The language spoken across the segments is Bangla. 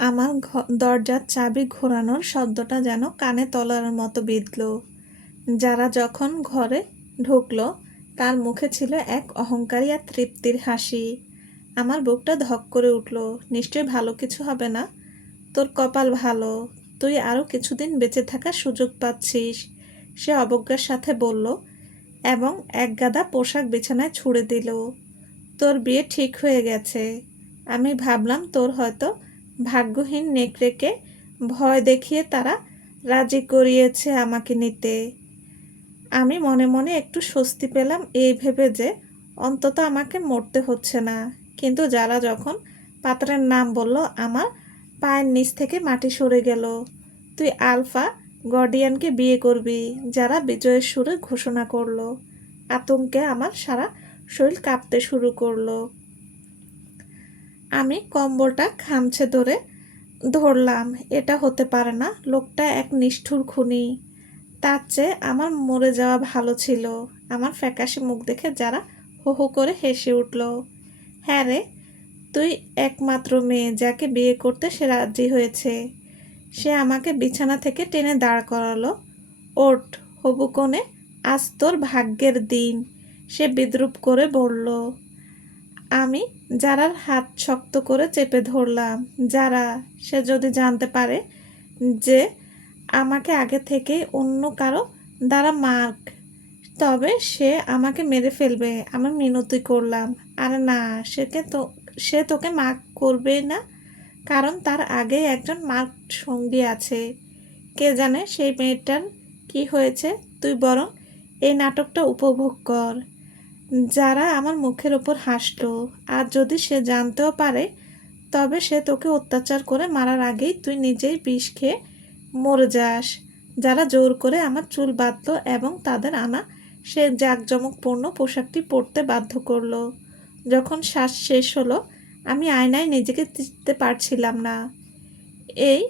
আমার দরজার চাবি ঘোরানোর শব্দটা যেন কানে তলার মতো বিঁধল। যারা যখন ঘরে ঢুকলো তার মুখে ছিল এক অহংকারী আর তৃপ্তির হাসি। আমার বুকটা ধক করে উঠল। নিশ্চয়ই ভালো কিছু হবে না। তোর কপাল ভালো, তুই আরও কিছুদিন বেঁচে থাকার সুযোগ পাচ্ছিস, সে অবজ্ঞার সাথে বলল এবং একগাদা পোশাক বিছানায় ছুঁড়ে দিল। তোর বিয়ে ঠিক হয়ে গেছে। আমি ভাবলাম তোর হয়তো ভাগ্যহীন নেকড়েকে ভয় দেখিয়ে তারা রাজি করিয়েছে আমাকে নিতে। আমি মনে মনে একটু স্বস্তি পেলাম এই ভেবে যে অন্তত আমাকে মরতে হচ্ছে না। কিন্তু যারা যখন পাত্রের নাম বলল আমার পায়ের নিচ থেকে মাটি সরে গেল। তুই আলফা গার্ডিয়ানকে বিয়ে করবি, যারা বিজয়ের সুরে ঘোষণা করলো। আতঙ্কে আমার সারা শরীর কাঁপতে শুরু করলো। আমি কম্বলটা খামচে ধরলাম। এটা হতে পারে না, লোকটা এক নিষ্ঠুর খুনি। তার চেয়ে আমার মরে যাওয়া ভালো ছিল। আমার ফ্যাকাশে মুখ দেখে যারা হো হো করে হেসে উঠল। হ্যাঁ রে, তুই একমাত্র মেয়ে যাকে বিয়ে করতে সে রাজি হয়েছে। সে আমাকে বিছানা থেকে টেনে দাঁড় করালো। ওঠ হবু কনে, আজ তোর ভাগ্যের দিন, সে বিদ্রূপ করে বলল। আমি যারার হাত শক্ত করে চেপে ধরলাম। যারা, সে যদি জানতে পারে যে আমাকে আগে থেকেই অন্য কারো দ্বারা মার্ক, তবে সে আমাকে মেরে ফেলবে। আমি মিনতি করলাম, আরে না, সে তোকে মার্ক করবে না, কারণ তার আগে একজন মার্ক সঙ্গী আছে। কে জানে সেই মেয়েটার কি হয়েছে। তুই বরং এই নাটকটা উপভোগ কর। যারা আমার মুখের ওপর হাসল। আর যদি সে জানতেও পারে, তবে সে তোকে অত্যাচার করে মারার আগেই তুই নিজেই বিষ খেয়ে মরে যাস। যারা জোর করে আমার চুল বাঁধল এবং তাদের আনা সে জাঁকজমকপূর্ণ পোশাকটি পরতে বাধ্য করলো। যখন শ্বাস শেষ হলো, আমি আয়নায় নিজেকে চিনতে পারছিলাম না। এই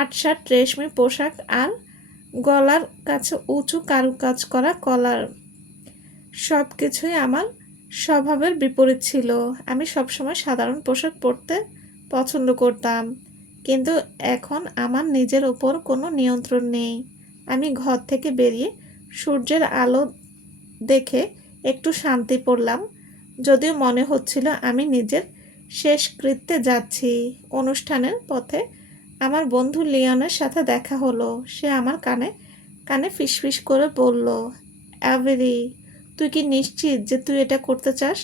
আটশাট রেশমি পোশাক আর গলার কাছে উঁচু কারুকাজ করা কলার, সব কিছুই আমার স্বভাবের বিপরীত ছিল। আমি সবসময় সাধারণ পোশাক পরতে পছন্দ করতাম, কিন্তু এখন আমার নিজের ওপর কোনো নিয়ন্ত্রণ নেই। আমি ঘর থেকে বেরিয়ে সূর্যের আলো দেখে একটু শান্তি পেলাম, যদিও মনে হচ্ছিল আমি নিজের শেষকৃত্যে যাচ্ছি। অনুষ্ঠানের পথে আমার বন্ধু লিওনের সাথে দেখা হলো। সে আমার কানে কানে ফিসফিস করে বলল, অ্যাভেরি, তুই কি নিশ্চিত যে তুই এটা করতে চাস?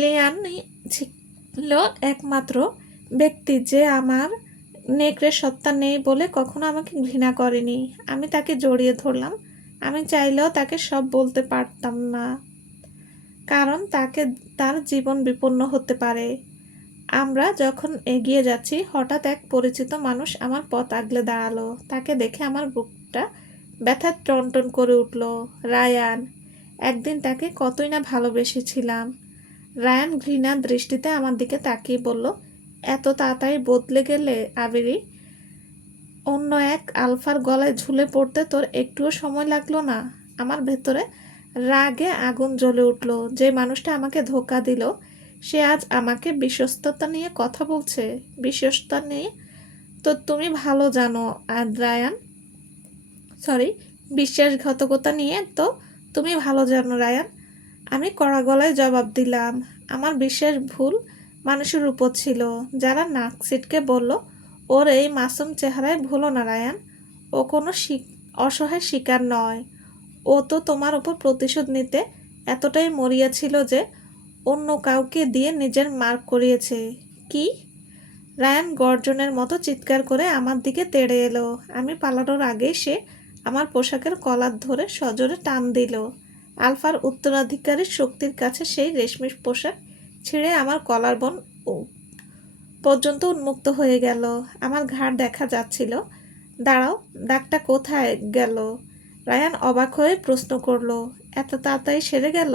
লিয়ানই ছিল একমাত্র ব্যক্তি যে আমার নেকড়ে সত্তা নেই বলে কখনো আমাকে ঘৃণা করেনি। আমি তাকে জড়িয়ে ধরলাম। আমি চাইলেও তাকে সব বলতে পারতাম না, কারণ তার জীবন বিপন্ন হতে পারে। আমরা যখন এগিয়ে যাচ্ছি, হঠাৎ এক পরিচিত মানুষ আমার পথ আগলে দাঁড়ালো। তাকে দেখে আমার বুকটা ব্যথায় টনটন করে উঠল। রায়ান। একদিন তাকে কতই না ভালোবেসেছিলাম। রায়ান ঘৃণার দৃষ্টিতে আমার দিকে তাকিয়ে বলল, এত তাড়াতাড়ি বদলে গেলে আবিরি। অন্য এক আলফার গলায় ঝুলে পড়তে তোর একটুও সময় লাগলো না? আমার ভেতরে রাগে আগুন জ্বলে উঠল। যে মানুষটা আমাকে ধোঁকা দিল, সে আজ আমাকে বিশ্বস্ততা নিয়ে কথা বলছে। বিশ্বস্ততা নিয়ে তো তুমি ভালো জানো রায়ান। সরি, বিশ্বাসঘাতকতা নিয়ে তো তুমি ভালো জানো রায়ান। আমি কড়া গলায় জবাব দিলাম। আমার বিশ্বাস ভুল মানুষের উপর ছিল। যারা নাক সিটকে বলল, ওর এই মাসুম চেহারায় ভুলো না রায়ান, ও কোনো অসহায় শিকার নয়। ও তো তোমার ওপর প্রতিশোধ নিতে এতটাই মরিয়া ছিল যে অন্য কাউকে দিয়ে নিজের মার্ক করিয়েছে। কি? রায়ান গর্জনের মতো চিৎকার করে আমার দিকে তেড়ে এলো। আমি পালানোর আগেই সে আমার পোশাকের কলার ধরে সজোরে টান দিল। আলফার উত্তরাধিকারীর শক্তির কাছে সেই রেশমি পোশাক ছিঁড়ে আমার কলার বন পর্যন্ত উন্মুক্ত হয়ে গেল। আমার ঘাড় দেখা যাচ্ছিল। দাঁড়াও, দাগটা কোথায় গেল? রায়ান অবাক হয়ে প্রশ্ন করলো। এত তাড়াতাড়ি সেরে গেল?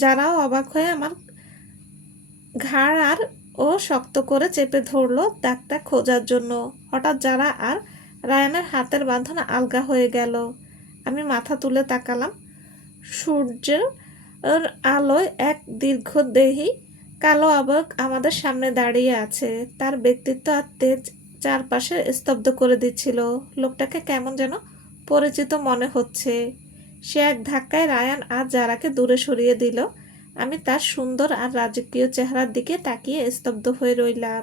যারাও অবাক হয়ে আমার ঘাড় আর ও শক্ত করে চেপে ধরলো দাগটা খোঁজার জন্য। হঠাৎ যারা আর রায়ানের হাতের বাঁধন আলগা হয়ে গেল। আমি মাথা তুলে তাকালাম। সূর্যের আলোয় এক দীর্ঘদেহী কালো আবক আমাদের সামনে দাঁড়িয়ে আছে। তার ব্যক্তিত্ব আর তেজ চারপাশে স্তব্ধ করে দিচ্ছিল। লোকটাকে কেমন যেন পরিচিত মনে হচ্ছে। সে এক ধাক্কায় রায়ান আর জারাকে দূরে সরিয়ে দিল। আমি তার সুন্দর আর রাজকীয় চেহারার দিকে তাকিয়ে স্তব্ধ হয়ে রইলাম।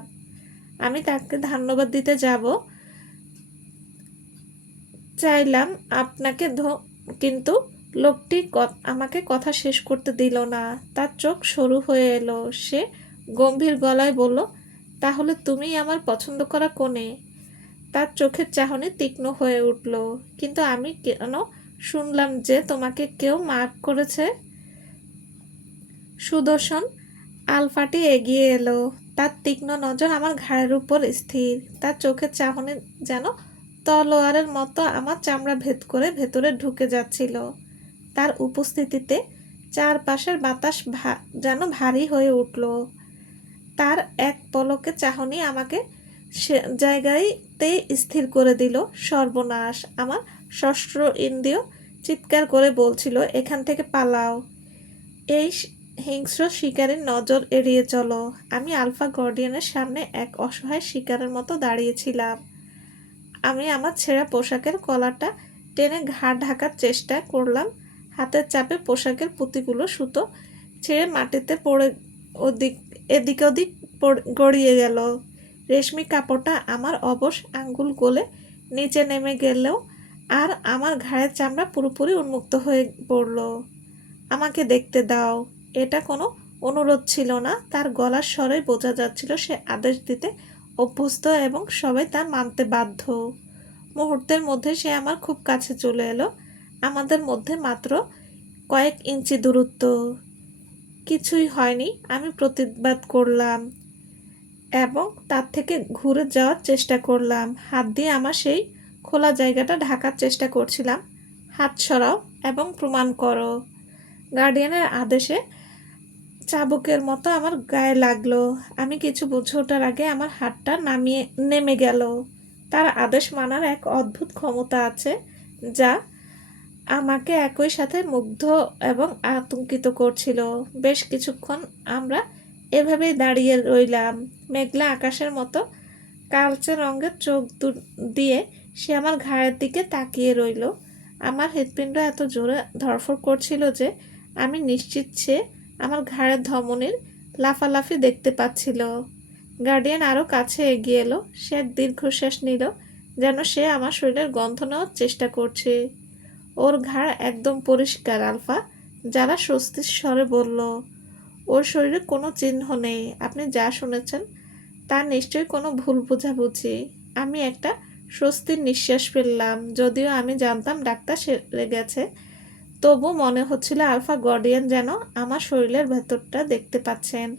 আমি তাকে ধন্যবাদ দিতে যাব চাইলাম আপনাকে কিন্তু লোকটি আমাকে কথা শেষ করতে দিল না। তার চোখ সরু হয়ে এলো। সে গম্ভীর গলায় বলল, তাহলে তুমিই আমার পছন্দ করা কনে। তার চোখের চাহনি তীক্ষ্ণ হয়ে উঠল। কিন্তু আমি কেন শুনলাম যে তোমাকে কেউ মার্ক করেছে? সুদর্শন আলফাটি এগিয়ে এলো। তার তীক্ষ্ণ নজর আমার ঘাড়ের উপর স্থির। তার চোখের চাহনি যেন তলোয়ারের মতো আমার চামড়া ভেদ করে ভেতরে ঢুকে যাচ্ছিল। তার উপস্থিতিতে চারপাশের বাতাস যেন ভারী হয়ে উঠল। তার এক পলকে চাহনি আমাকে সে জায়গাতেই স্থির করে দিল। সর্বনাশ! আমার ষষ্ঠ ইন্দ্রিয় চিৎকার করে বলছিল, এখান থেকে পালাও। এই হিংস্র শিকারীর নজর এড়িয়ে চলো। আমি আলফা গার্ডিয়ানের সামনে এক অসহায় শিকারের মতো দাঁড়িয়েছিলাম। আমি আমার ছেঁড়া পোশাকের কলারটা টেনে ঘাড় ঢাকার চেষ্টা করলাম। হাতের চাপে পোশাকের পুঁতিগুলো সুতো ছেড়ে মাটিতে পড়ে এদিক ওদিক গড়িয়ে গেল। রেশমি কাপড়টা আমার অবশ আঙ্গুল গলে নিচে নেমে গেলেও আর আমার ঘাড়ের চামড়া পুরোপুরি উন্মুক্ত হয়ে পড়ল। আমাকে দেখতে দাও। এটা কোনো অনুরোধ ছিল না। তার গলার স্বরে বোঝা যাচ্ছিল সে আদেশ দিতে অভ্যস্ত এবং সবাই তা মানতে বাধ্য। মুহূর্তের মধ্যে সে আমার খুব কাছে চলে এলো। আমাদের মধ্যে মাত্র কয়েক ইঞ্চি দূরত্ব। কিছুই হয়নি, আমি প্রতিবাদ করলাম এবং তার থেকে ঘুরে যাওয়ার চেষ্টা করলাম। হাত দিয়ে আমার সেই খোলা জায়গাটা ঢাকার চেষ্টা করছিলাম। হাত সরাও এবং প্রমাণ করো। গার্ডিয়ানের আদেশে চাবুকের মতো আমার গায়ে লাগলো। আমি কিছু বুঝে ওঠার আগে আমার হাতটা নেমে গেল। তার আদেশ মানার এক অদ্ভুত ক্ষমতা আছে যা আমাকে একই সাথে মুগ্ধ এবং আতঙ্কিত করছিল। বেশ কিছুক্ষণ আমরা এভাবেই দাঁড়িয়ে রইলাম। মেঘলা আকাশের মতো কালচে রঙের চোখ দিয়ে সে আমার ঘাড়ের দিকে তাকিয়ে রইল। আমার হৃৎপিণ্ড এত জোরে ধড়ফড় করছিল যে আমি নিশ্চিত সে আমার ঘাড়ের ধমনীর লাফালাফি দেখতে পাচ্ছিল। গার্ডিয়ান আরও কাছে এগিয়ে এলো। সে এক দীর্ঘশ্বাস নিল, যেন সে আমার শরীরের গন্ধ নেওয়ার চেষ্টা করছে। ওর ঘাড় একদম পরিষ্কার, আলফা। যারা স্বস্তির স্বরে বলল, ওর শরীরে কোনো চিহ্ন নেই। আপনি যা শুনেছেন তা নিশ্চয়ই কোনো ভুল বোঝাবুঝি। আমি একটা স্বস্তির নিঃশ্বাস ফেললাম। যদিও আমি জানতাম ডাক্তার সেরে গেছে, তবু মনে হচ্ছিল আলফা গার্ডিয়ান যেন আমার শরীরের ভেতরটা দেখতে পাচ্ছেন।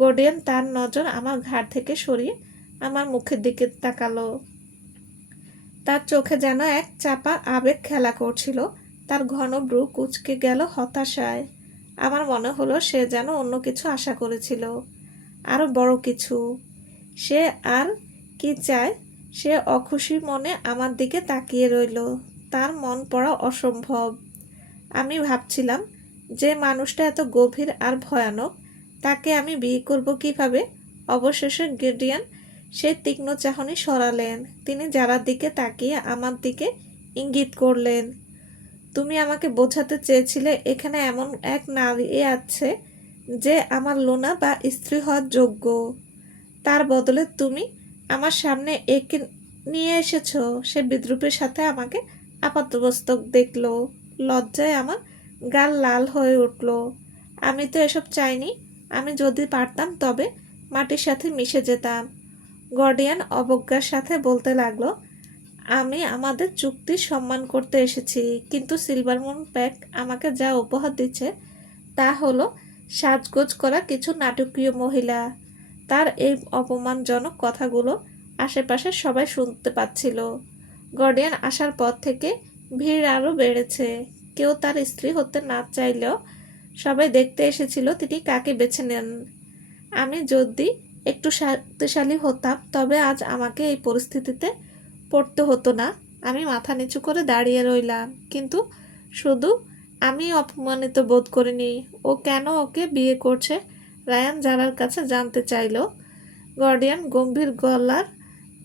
গার্ডিয়ান তার নজর আমার ঘাড় থেকে সরিয়ে আমার মুখের দিকে তাকালো। তার চোখে যেন এক চাপা আবেগ খেলা করছিল। তার ঘন ব্রু কুঁচকে গেল হতাশায়। আমার মনে হলো সে যেন অন্য কিছু আশা করেছিল, আরও বড় কিছু। সে আর কি চায়? সে অখুশি মনে আমার দিকে তাকিয়ে রইল। তার মন পড়া অসম্ভব। আমি ভাবছিলাম, যে মানুষটা এত গভীর আর ভয়ানক, তাকে আমি বিয়ে করব কিভাবে? অবশেষে গার্ডিয়ান সেই তীক্ষ্ণ চাহনি সরালেন। তিনি যারার দিকে তাকিয়ে আমার দিকে ইঙ্গিত করলেন। তুমি আমাকে বোঝাতে চেয়েছিলে এখানে এমন এক নারী আছে যে আমার লোনা বা স্ত্রী হওয়ার যোগ্য। তার বদলে তুমি আমার সামনে একে নিয়ে এসেছো। সে বিদ্রুপের সাথে আমাকে আপাতমস্তক দেখল। লজ্জায় আমার গাল লাল হয়ে উঠল। আমি তো এসব চাইনি। আমি যদি পারতাম তবে মাটির সাথে মিশে যেতাম। গার্ডিয়ান অবজ্ঞার সাথে বলতে লাগলো, আমি আমাদের চুক্তি সম্মান করতে এসেছি, কিন্তু সিলভার মুন প্যাক আমাকে যা উপহার দিচ্ছে তা হলো সাজগোজ করা কিছু নাটকীয় মহিলা। তার এই অপমানজনক কথাগুলো আশেপাশে সবাই শুনতে পাচ্ছিল। গার্ডিয়ান আসার পর থেকে ভিড় আরও বেড়েছে। কেউ তার স্ত্রী হতে না চাইলেও সবাই দেখতে এসেছিল তিনি কাকে বেছে নেন। আমি যদি একটু শক্তিশালী হতাম তবে আজ আমাকে এই পরিস্থিতিতে পড়তে হতো না। আমি মাথা নিচু করে দাঁড়িয়ে রইলাম, কিন্তু শুধু আমি অপমানিত বোধ করিনি। ও কেন ওকে বিয়ে করছে রায়ান জারার কাছে জানতে চাইল। গার্ডিয়ান গম্ভীর গলার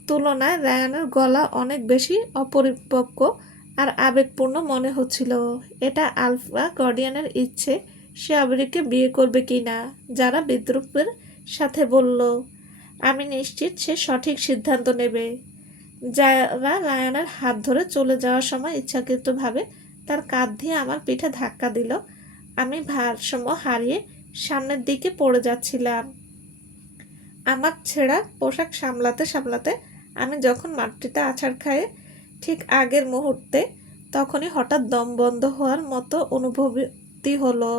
তুলনায় রায়ানের গলা অনেক বেশি অপরিপক্ক আর আবেগপূর্ণ মনে হচ্ছিল। এটা আলফা গার্ডিয়ানের ইচ্ছে সে আবেরিকে বিয়ে করবে কি না। যারা বিদ্রুপের সাথে বলল, আমি নিশ্চিত সে সঠিক সিদ্ধান্ত নেবে। যারা রায়ানের হাত ধরে চলে যাওয়ার সময় ইচ্ছাকৃতভাবে তার কাঁধ দিয়ে আমার পিঠে ধাক্কা দিল। আমি ভারসাম্য হারিয়ে সামনের দিকে পড়ে যাচ্ছিলাম। আমার ছেঁড়া পোশাক সামলাতে সামলাতে আমি যখন মাটিতে আছাড় খাই ঠিক আগের মুহূর্তে, তখনই হঠাৎ দম বন্ধ হওয়ার মতো অনুভূতি হলো।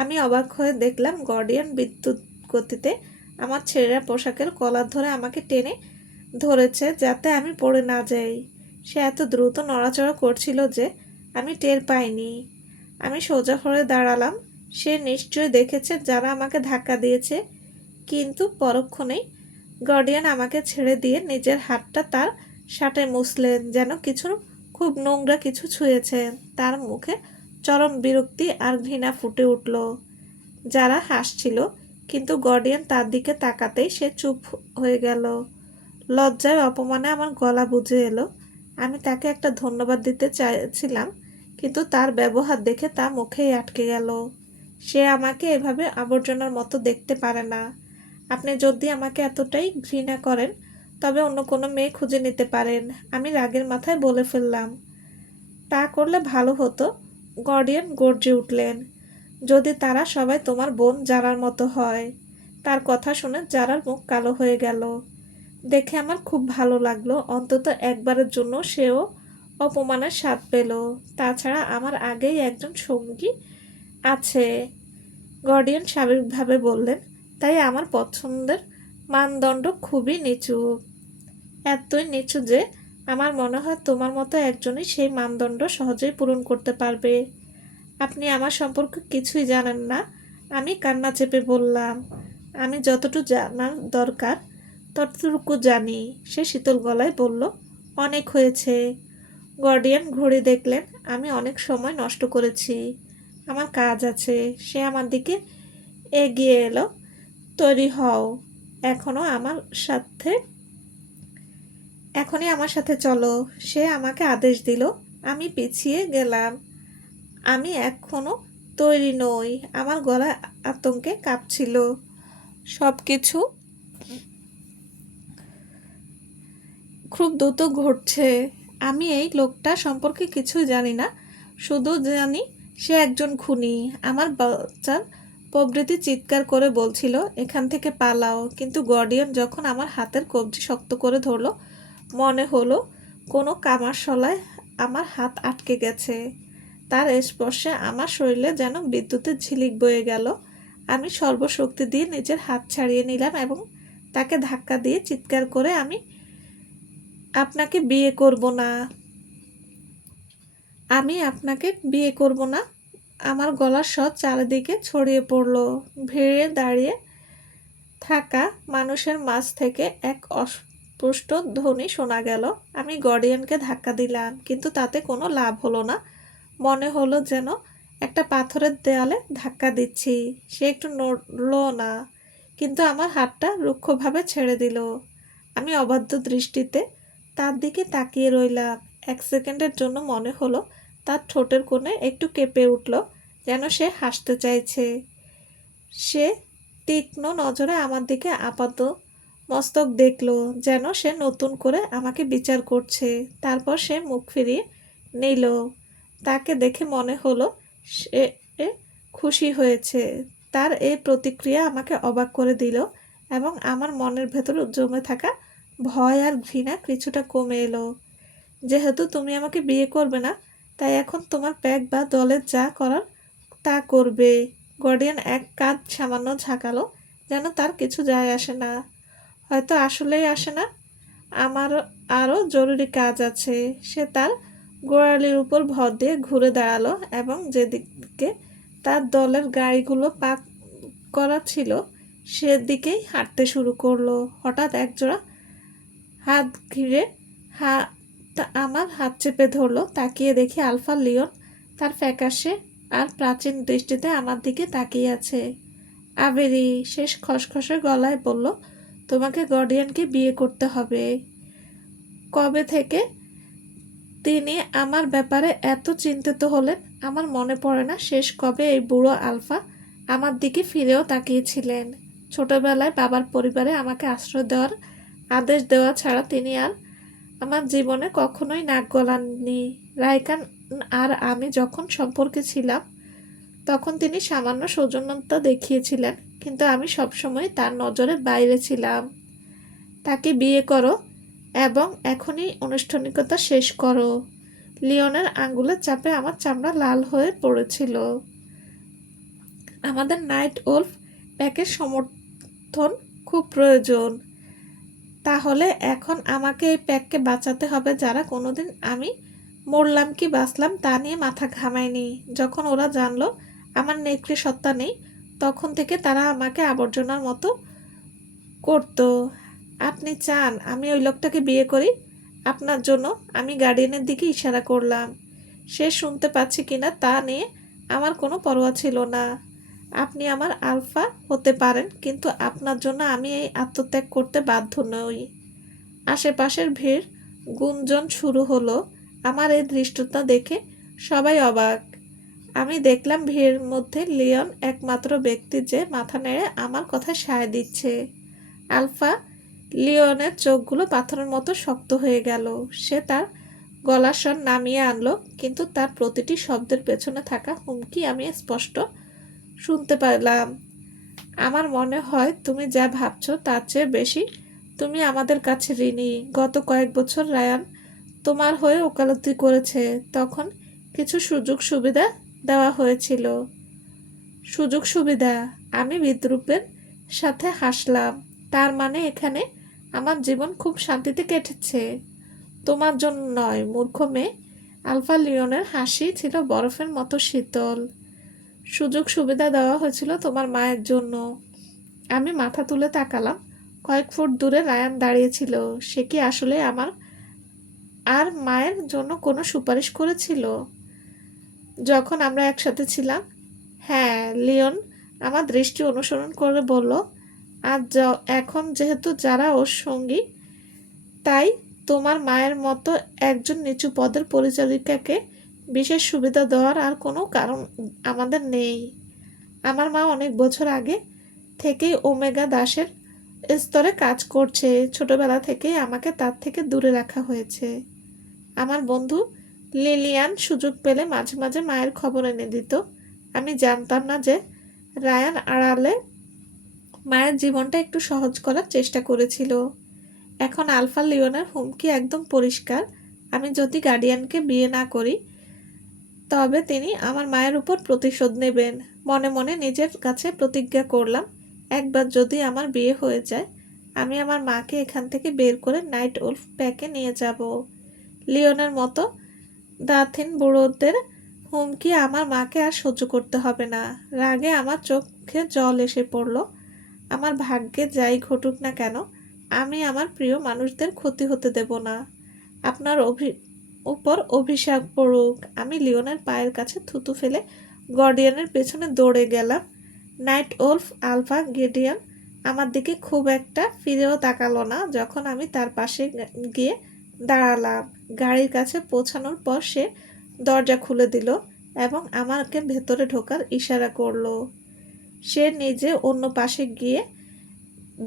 আমি অবাক হয়ে দেখলাম গার্ডিয়ান বিদ্যুৎ গতিতে আমার ছেঁড়া পোশাকের কলার ধরে আমাকে টেনে ধরেছে যাতে আমি পড়ে না যাই। সে এত দ্রুত নড়াচড়া করছিল যে আমি টের পাইনি। আমি সোজা হয়ে দাঁড়ালাম। সে নিশ্চয়ই দেখেছে যারা আমাকে ধাক্কা দিয়েছে, কিন্তু পরক্ষণেই গার্ডিয়ান আমাকে ছেড়ে দিয়ে নিজের হাতটা তার শার্টে মুছলেন, যেন কিছু খুব নোংরা কিছু ছুঁয়েছেন। তার মুখে চরম বিরক্তি আর ঘৃণা ফুটে উঠল। যারা হাসছিল, কিন্তু গার্ডিয়ান তার দিকে তাকাতেই সে চুপ হয়ে গেল। লজ্জায় অপমানে আমার গলা বুঝে এলো। আমি তাকে একটা ধন্যবাদ দিতে চাইছিলাম, কিন্তু তার ব্যবহার দেখে তা মুখেই আটকে গেল। সে আমাকে এভাবে আবর্জনার মতো দেখতে পারে না। আপনি যদি আমাকে এতটাই ঘৃণা করেন তবে অন্য কোনো মেয়ে খুঁজে নিতে পারেন, আমি রাগের মাথায় বলে ফেললাম। তা করলে ভালো হতো, গার্ডিয়ান গর্জে উঠলেন। যদি তারা সবাই তোমার বোন জারার মতো হয়। তার কথা শুনে জারার মুখ কালো হয়ে গেল। দেখে আমার খুব ভালো লাগলো, অন্তত একবারের জন্য সেও অপমানের স্বাদ পেল। তাছাড়া আমার আগেই একজন সঙ্গী আছে, গার্ডিয়ান স্বাভাবিকভাবে বললেন। তাই আমার পছন্দের মানদণ্ড খুবই নিচু। এতই নিচু যে আমার মনে হয় তোমার মতো একজনই সেই মানদণ্ড সহজেই পূরণ করতে পারবে। আপনি আমার সম্পর্কে কিছুই জানেন না। আমি কান্না চেপে বললাম, আমি যতটুকু জানার দরকার ততটুকু জানি। সে শীতল গলায় বলল, অনেক হয়েছে। গার্ডিয়ান ঘড়ি দেখলেন। আমি অনেক সময় নষ্ট করেছি, আমার কাজ আছে। সে আমার দিকে এগিয়ে এলো। তৈরি হও, এখনই আমার সাথে চলো। সে আমাকে আদেশ দিল। আমি পিছিয়ে গেলাম। আমি এখনো তৈরি নই। আমার গলা আতঙ্কে কাঁপছিল। সবকিছু খুব দ্রুত ঘটছে। আমি এই লোকটা সম্পর্কে কিছুই জানি না, শুধু জানি সে একজন খুনি। আমার বাচ্চার প্রবৃত্তি চিৎকার করে বলছিল, এখান থেকে পালাও। কিন্তু গার্ডিয়ান যখন আমার হাতের কবজি শক্ত করে ধরলো, মনে হলো কোনো কামারশলায় আমার হাত আটকে গেছে। তার স্পর্শে আমার শরীরে যেন বিদ্যুতের ঝিলিক বয়ে গেল। আমি সর্বশক্তি দিয়ে নিজের হাত ছাড়িয়ে নিলাম এবং তাকে ধাক্কা দিয়ে চিৎকার করে, আমি আপনাকে বিয়ে করব না। আমি আপনাকে বিয়ে করব না। আমার গলার স্বর চারিদিকে ছড়িয়ে পড়ল। ভিড়ে দাঁড়িয়ে থাকা মানুষের মাঝ থেকে এক অস্পষ্ট ধ্বনি শোনা গেল। আমি গার্ডিয়ানকে ধাক্কা দিলাম, কিন্তু তাতে কোনো লাভ হলো না। মনে হলো যেন একটা পাথরের দেয়ালে ধাক্কা দিচ্ছি। সে একটু নড়ল না, কিন্তু আমার হাতটা রুক্ষভাবে ছেড়ে দিল। আমি অবাধ্য দৃষ্টিতে তার দিকে তাকিয়ে রইলাম। এক সেকেন্ডের জন্য মনে হলো তার ঠোঁটের কোণে একটু কেঁপে উঠল, যেন সে হাসতে চাইছে। সে তীক্ষ্ণ নজরে আমার দিকে আপাত মস্তক দেখল, যেন সে নতুন করে আমাকে বিচার করছে। তারপর সে মুখ ফিরিয়ে নিল। তাকে দেখে মনে হলো সে খুশি হয়েছে। তার এই প্রতিক্রিয়া আমাকে অবাক করে দিল এবং আমার মনের ভেতর জমে থাকা ভয় আর ঘৃণা কিছুটা কমে এলো। যেহেতু তুমি আমাকে বিয়ে করবে না, তাই এখন তোমার প্যাক বা দলের যা করার তা করবে। গার্ডিয়ান এক কাঁধ সামান্য ঝাঁকালো, যেন তার কিছু যায় আসে না। হয়তো আসলেই আসে না। আমার আরও জরুরি কাজ আছে। সে তার গোড়ালির উপর ভর দিয়ে ঘুরে দাঁড়ালো এবং যেদিকে তার দলের গাড়িগুলো পাক করা ছিল সেদিকেই হাঁটতে শুরু করলো। হঠাৎ একজোড়া হাত ঘিরে আমার হাত চেপে ধরলো। তাকিয়ে দেখি আলফা লিওন তার ফ্যাকাশে আর প্রাচীন দৃষ্টিতে আমার দিকে তাকিয়ে আছে। আবেরি শেষ খসখসে গলায় বলল, তোমাকে গার্ডিয়ানকে বিয়ে করতে হবে। কবে থেকে তিনি আমার ব্যাপারে এত চিন্তিত হলেন আমার মনে পড়ে না। শেষ কবে এই বুড়ো আলফা আমার দিকে ফিরেও তাকিয়েছিলেন। ছোটবেলায় বাবার পরিবারে আমাকে আশ্রয় দেওয়ার আদেশ দেওয়া ছাড়া তিনি আর আমার জীবনে কখনোই নাক গলাননি। রায়কান আর আমি যখন সম্পর্কে ছিলাম তখন তিনি সামান্য সৌজন্যতা দেখিয়েছিলেন, কিন্তু আমি সবসময় তার নজরের বাইরে ছিলাম। তাকে বিয়ে করো এবং এখনই আনুষ্ঠানিকতা শেষ করো। লিওনের আঙ্গুলের চাপে আমার চামড়া লাল হয়ে পড়েছিল। আমাদের নাইট ওলফ প্যাকের সমর্থন খুব প্রয়োজন। তাহলে এখন আমাকে এই প্যাককে বাঁচাতে হবে, যারা কোনোদিন আমি মরলাম কি বাঁচলাম তা নিয়ে মাথা ঘামায়নি। যখন ওরা জানলো আমার নেকড়ে সত্তা নেই, তখন থেকে তারা আমাকে আবর্জনার মতো করতো। আপনি চান আমি ওই লোকটাকে বিয়ে করি? আপনার জন্য। আমি গার্ডিয়ানের দিকে ইশারা করলাম। সে শুনতে পাচ্ছে কিনা তা নিয়ে আমার কোনো পরোয়া ছিল না। আপনি আমার আলফা হতে পারেন, কিন্তু আপনার জন্য আমি এই আত্মত্যাগ করতে বাধ্য নই। আশেপাশের ভিড় গুঞ্জন শুরু হলো। আমার এই ধৃষ্টতা দেখে সবাই অবাক। আমি দেখলাম ভিড়ের মধ্যে লিওন একমাত্র ব্যক্তি যে মাথা নেড়ে আমার কথায় সায় দিচ্ছে। আলফা লিওনের চোখগুলো পাথরের মতো শক্ত হয়ে গেল। সে তার গলার স্বর নামিয়ে আনলো, কিন্তু তার প্রতিটি শব্দের পেছনে থাকা হুমকি আমি স্পষ্ট শুনতে পেলাম। আমার মনে হয় তুমি যা ভাবছো তার চেয়ে বেশি তুমি আমাদের কাছে ঋণী। গত কয়েক বছর রায়ান তোমার হয়ে ওকালতি করেছে, তখন কিছু সুযোগ সুবিধা দেওয়া হয়েছিল। সুযোগ সুবিধা? আমি বিদ্রুপের সাথে হাসলাম। তার মানে এখানে আমার জীবন খুব শান্তিতে কেটেছে? তোমার জন্য নয়, মূর্খ মেয়ে। আলফা লিওনের হাসি ছিল বরফের মতো শীতল। সুযোগ সুবিধা দেওয়া হয়েছিল তোমার মায়ের জন্য। আমি মাথা তুলে তাকালাম। কয়েক ফুট দূরে রায়ান দাঁড়িয়েছিল। সে কি আসলে আমার আর মায়ের জন্য কোনো সুপারিশ করেছিল যখন আমরা একসাথে ছিলাম? হ্যাঁ, লিওন আমার দৃষ্টি অনুসরণ করে বলল, আর এখন যেহেতু যারা ওর সঙ্গী, তাই তোমার মায়ের মতো একজন নিচু পদের পরিচারিকাকে বিশেষ সুবিধা দেওয়ার আর কোনো কারণ আমাদের নেই। আমার মা অনেক বছর আগে থেকেই ওমেগা দাসের স্তরে কাজ করছে। ছোটবেলা থেকেই আমাকে তার থেকে দূরে রাখা হয়েছে। আমার বন্ধু লিলিয়ান সুযোগ পেলে মাঝে মাঝে মায়ের খবর এনে দিত। আমি জানতাম না যে রায়ান আড়ালে মায়ের জীবনটা একটু সহজ করার চেষ্টা করেছিল। এখন আলফা লিওনের হুমকি একদম পরিষ্কার। আমি যদি গার্ডিয়ানকে বিয়ে না করি তবে তিনি আমার মায়ের উপর প্রতিশোধ নেবেন। মনে মনে নিজের কাছে প্রতিজ্ঞা করলাম, একবার যদি আমার বিয়ে হয়ে যায় আমি আমার মাকে এখান থেকে বের করে নাইট ওলফ প্যাকে নিয়ে যাব। লিওনের মতো দাথিন বুড়োদের হুমকি আমার মাকে আর সহ্য করতে হবে না। রাগে আমার চোখে জল এসে পড়ল। আমার ভাগ্যে যাই ঘটুক না কেন, আমি আমার প্রিয় মানুষদের ক্ষতি হতে দেব না। আপনার উপর অভিশাপ পড়ুক। আমি লিওনের পায়ের কাছে থুতু ফেলে গার্ডিয়ানের পেছনে দৌড়ে গেলাম। নাইট ওলফ আলফা গিডিয়ান আমার দিকে খুব একটা ফিরেও তাকালো না। যখন আমি তার পাশে গিয়ে দাঁড়ালাম, গাড়ির কাছে পৌঁছানোর পর সে দরজা খুলে দিল এবং আমাকে ভেতরে ঢোকার ইশারা করলো। সে নিজে অন্য পাশে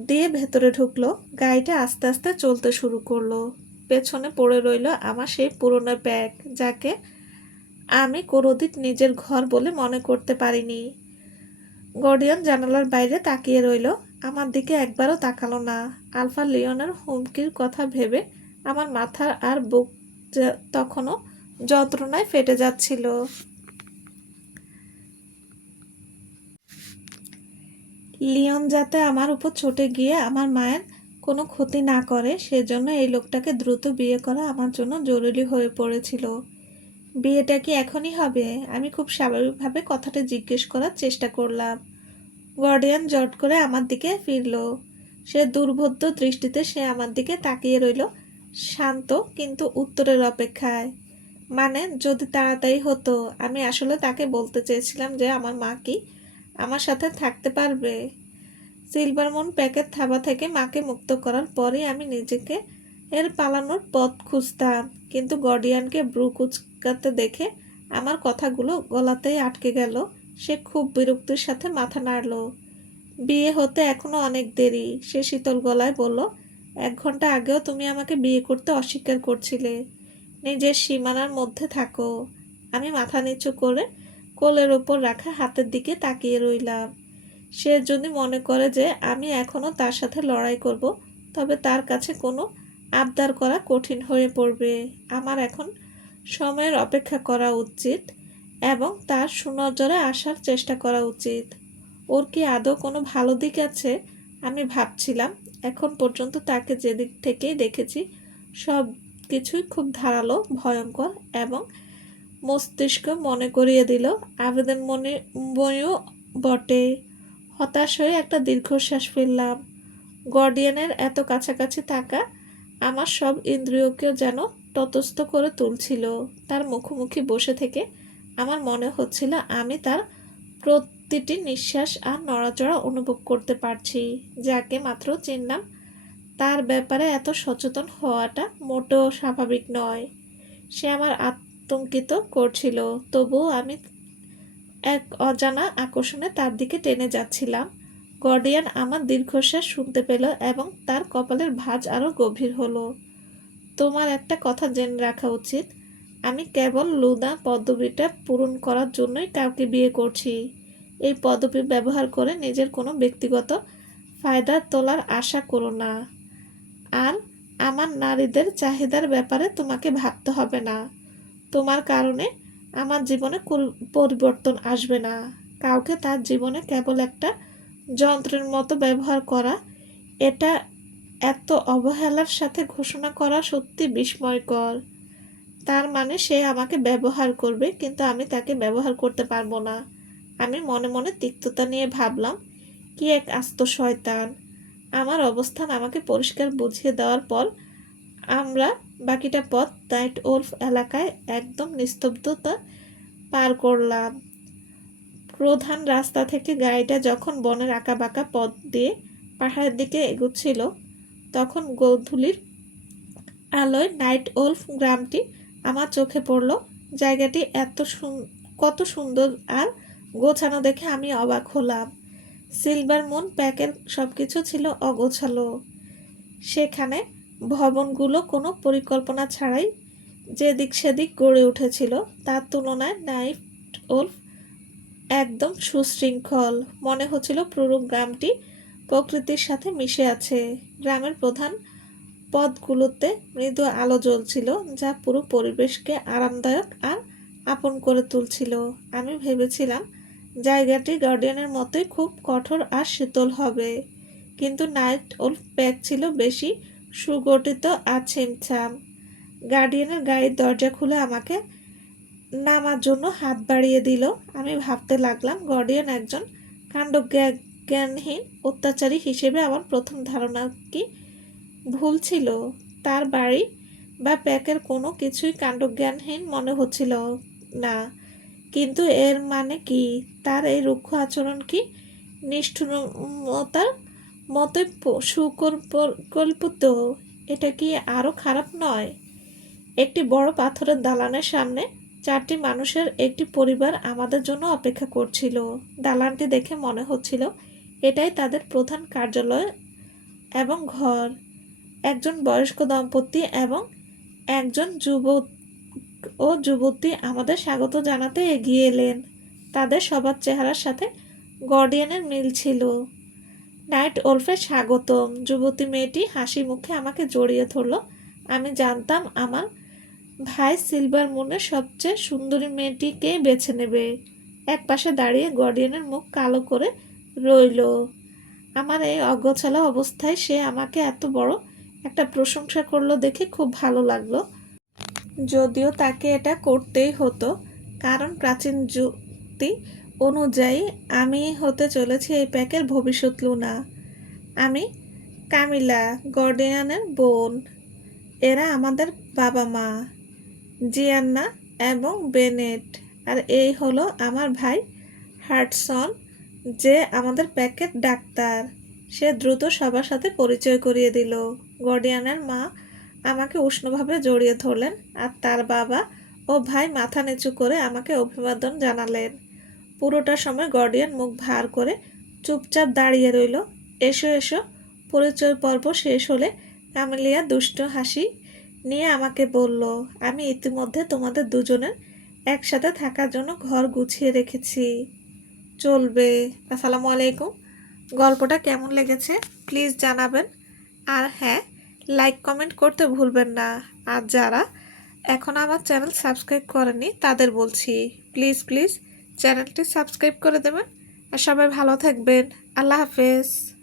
দিয়ে ভেতরে ঢুকলো। গাড়িটা আস্তে আস্তে চলতে শুরু করলো। পেছনে পড়ে রইল আমার সেই পুরনো ব্যাগ, যাকে আমি কোনোদিন নিজের ঘর বলে মনে করতে পারিনি। গার্ডিয়ান জানালার বাইরে তাকিয়ে রইল, আমার দিকে একবারও তাকালো না। আলফা লিওনের হুমকির কথা ভেবে আমার মাথা আর বুক তখনও যন্ত্রণায় ফেটে যাচ্ছিল। লিওন যাতে আমার উপর চটে গিয়ে আমার মায়ের কোনো ক্ষতি না করে, সেজন্য এই লোকটাকে দ্রুত বিয়ে করা আমার জন্য জরুরি হয়ে পড়েছিল। বিয়েটা কি এখনই হবে? আমি খুব স্বাভাবিকভাবে কথাটা জিজ্ঞেস করার চেষ্টা করলাম। গার্ডিয়ান জট করে আমার দিকে ফিরল। সে দুর্বোধ্য দৃষ্টিতে সে আমার দিকে তাকিয়ে রইল, শান্ত কিন্তু উত্তরের অপেক্ষায়। মানে যদি তাড়াতাড়ি হতো। আমি আসলে তাকে বলতে চেয়েছিলাম যে আমার মা কি আমার সাথে থাকতে পারবে? সিলভারমুন প্যাকের থাবা থেকে মাকে মুক্ত করার পরেই আমি নিজেকে এর পালানোর পথ খুঁজতাম, কিন্তু গর্ডিয়ানকে ব্রু কুঁচকাতে দেখে আমার কথাগুলো গলাতেই আটকে গেল। সে খুব বিরক্তির সাথে মাথা নাড়ল। বিয়ে হতে এখনো অনেক দেরি, সে শীতল গলায় বলল। 1 ঘন্টা আগেও তুমি আমাকে বিয়ে করতে অস্বীকার করছিলে। নিজের সীমানার মধ্যে থাকো। আমি মাথা নিচু করে কোলের ওপর রাখা হাতের দিকে তাকিয়ে রইলাম। সে যদি মনে করে যে আমি এখনো তার সাথে লড়াই করব, তবে তার কাছে কোনো আবদার করা কঠিন হয়ে পড়বে। আমার এখন সময়ের অপেক্ষা করা উচিত এবং তার সুনজরে আসার চেষ্টা করা উচিত। ওর কি আদৌ কোনো ভালো দিক আছে? আমি ভাবছিলাম। এখন পর্যন্ত তাকে যেদিক থেকেই দেখেছি সব কিছুই খুব ধারালো, ভয়ঙ্কর এবং মস্তিষ্ক মনে করিয়ে দিল আবেদন মনেও বটে। হতাশ হয়ে একটা দীর্ঘশ্বাস ফেললাম। গর্ডিয়ানের এত কাছাকাছি থাকা আমার সব ইন্দ্রিয়কেও যেন ততস্থ করে তুলছিল। তার মুখোমুখি বসে থেকে আমার মনে হচ্ছিল আমি তার প্রতিটি নিঃশ্বাস আর নড়াচড়া অনুভব করতে পারছি। যাকে মাত্র চিনলাম, তার ব্যাপারে এত সচেতন হওয়াটা মোটেও স্বাভাবিক নয়। সে আমার আতঙ্কিত করছিল, তবুও আমি এক অজানা আকর্ষণে তার দিকে টেনে যাচ্ছিলাম। গর্ডিয়ান আমার দীর্ঘশ্বাস শুনতে পেল এবং তার কপালের ভাঁজ আরও গভীর হলো। তোমার একটা কথা জেনে রাখা উচিত। আমি কেবল লুনা পদবিটা পূরণ করার জন্যই কাউকে বিয়ে করছি। এই পদবি ব্যবহার করে নিজের কোনো ব্যক্তিগত ফায়দা তোলার আশা করো না। আর আমার নারীদের চাহিদার ব্যাপারে তোমাকে ভাবতে হবে না। তোমার কারণে আমার জীবনে পরিবর্তন আসবে না। কাউকে তার জীবনে কেবল একটা যন্ত্রের মতো ব্যবহার করা, এটা এত অবহেলার সাথে ঘোষণা করা সত্যি বিস্ময়কর। তার মানে সে আমাকে ব্যবহার করবে, কিন্তু আমি তাকে ব্যবহার করতে পারবো না। আমি মনে মনে তিক্ততা নিয়ে ভাবলাম, কি এক আস্ত শয়তান। আমার অবস্থান আমাকে পরিষ্কার বুঝিয়ে দেওয়ার পর আমরা বাকিটা পথ নাইট ওলফ এলাকায় একদম নিস্তব্ধতা পার করলাম। প্রধান রাস্তা থেকে গাড়িটা যখন বনের আঁকাবাঁকা পথ দিয়ে পাহাড়ের দিকে এগুচ্ছিল, তখন গোধূলির আলোয় নাইট ওলফ গ্রামটি আমার চোখে পড়ল। জায়গাটি কত সুন্দর আর গোছানো দেখে আমি অবাক হলাম। সিলভারমুন প্যাকের সবকিছু ছিল অগোছালো। সেখানে ভবনগুলো কোনো পরিকল্পনা ছাড়াই যেদিক সেদিক গড়ে উঠেছিল, তার তুলনায় নাইট ওলফ একদম সুশৃঙ্খল। মনে হচ্ছিল পুরো গ্রামটি প্রকৃতির সাথে মিশে আছে। গ্রামের প্রধান পথগুলোতে মৃদু আলো জ্বলছিল, যা পুরো পরিবেশকে আরামদায়ক আর আপন করে তুলছিল। আমি ভেবেছিলাম জায়গাটি গার্ডিয়ানের মতোই খুব কঠোর আর শীতল হবে, কিন্তু নাইট ওলফ প্যাক ছিল বেশি সুগঠিত আর ছিমছাম। গার্ডিয়ানের গাড়ির দরজা খুলে আমাকে নামার জন্য হাত বাড়িয়ে দিল। আমি ভাবতে লাগলাম, গার্ডিয়ান একজন কাণ্ডজ্ঞানহীন অত্যাচারী হিসেবে আমার প্রথম ধারণা কি ভুল ছিল? তার বাড়ি বা প্যাকের কোনো কিছুই কাণ্ডজ্ঞানহীন মনে হচ্ছিল না, কিন্তু এর মানে কি? তার এই রুক্ষ আচরণ কি নিষ্ঠুরতার মতোই সুপরিকল্পিত? এটা কি আরও খারাপ নয়? একটি বড় পাথরের দালানের সামনে 4টি মানুষের একটি পরিবার আমাদের জন্য অপেক্ষা করছিল। দালানটি দেখে মনে হচ্ছিল এটাই তাদের প্রধান কার্যালয় এবং ঘর। একজন বয়স্ক দম্পতি এবং একজন যুবক ও যুবতী আমাদের স্বাগত জানাতে এগিয়ে এলেন। তাদের সবার চেহারার সাথে গার্ডিয়ানের মিল ছিল। নাইট ওলফে স্বাগতম। যুবতী মেয়েটি হাসি মুখে আমাকে জড়িয়ে ধরল। আমি জানতাম আমার ভাই সিলভারমুনের সবচেয়ে সুন্দরী মেয়েটিকেই বেছে নেবে। এক পাশে দাঁড়িয়ে গার্ডিয়ানের মুখ কালো করে রইল। আমার এই অগোছালো অবস্থায় সে আমাকে এত বড় একটা প্রশংসা করলো দেখে খুব ভালো লাগলো, যদিও তাকে এটা করতেই হতো, কারণ প্রাচীন যুক্তি অনুযায়ী আমি হতে চলেছি এই প্যাকের ভবিষ্যৎ লুনা। আমি কামিলা, গার্ডিয়ানের বোন। এরা আমাদের বাবা মা, জিয়ান্না এবং বেনেট। আর এই হলো আমার ভাই হাডসন, যে আমাদের প্যাকেট ডাক্তার। সে দ্রুত সবার সাথে পরিচয় করিয়ে দিল। গার্ডিয়ানের মা আমাকে উষ্ণভাবে জড়িয়ে ধরলেন, আর তার বাবা ও ভাই মাথা নিচু করে আমাকে অভিবাদন জানালেন। পুরোটা সময় গার্ডিয়ান মুখ ভার করে চুপচাপ দাঁড়িয়ে রইল। এসো এসো। পরিচয় পর্ব শেষ হলে কামেলিয়া দুষ্ট হাসি নিয়ে আমাকে বলল, আমি ইতিমধ্যে তোমাদের দুজনের একসাথে থাকার জন্য ঘর গুছিয়ে রেখেছি। চলবে। আসসালামু আলাইকুম। গল্পটা কেমন লেগেছে প্লিজ জানাবেন। আর হ্যাঁ, লাইক কমেন্ট করতে ভুলবেন না। আর যারা এখন আমার চ্যানেল সাবস্ক্রাইব করেনি তাদের বলছি, প্লিজ প্লিজ চ্যানেলটি সাবস্ক্রাইব করে দেবেন। আর সবাই ভালো থাকবেন। আল্লাহ হাফেজ।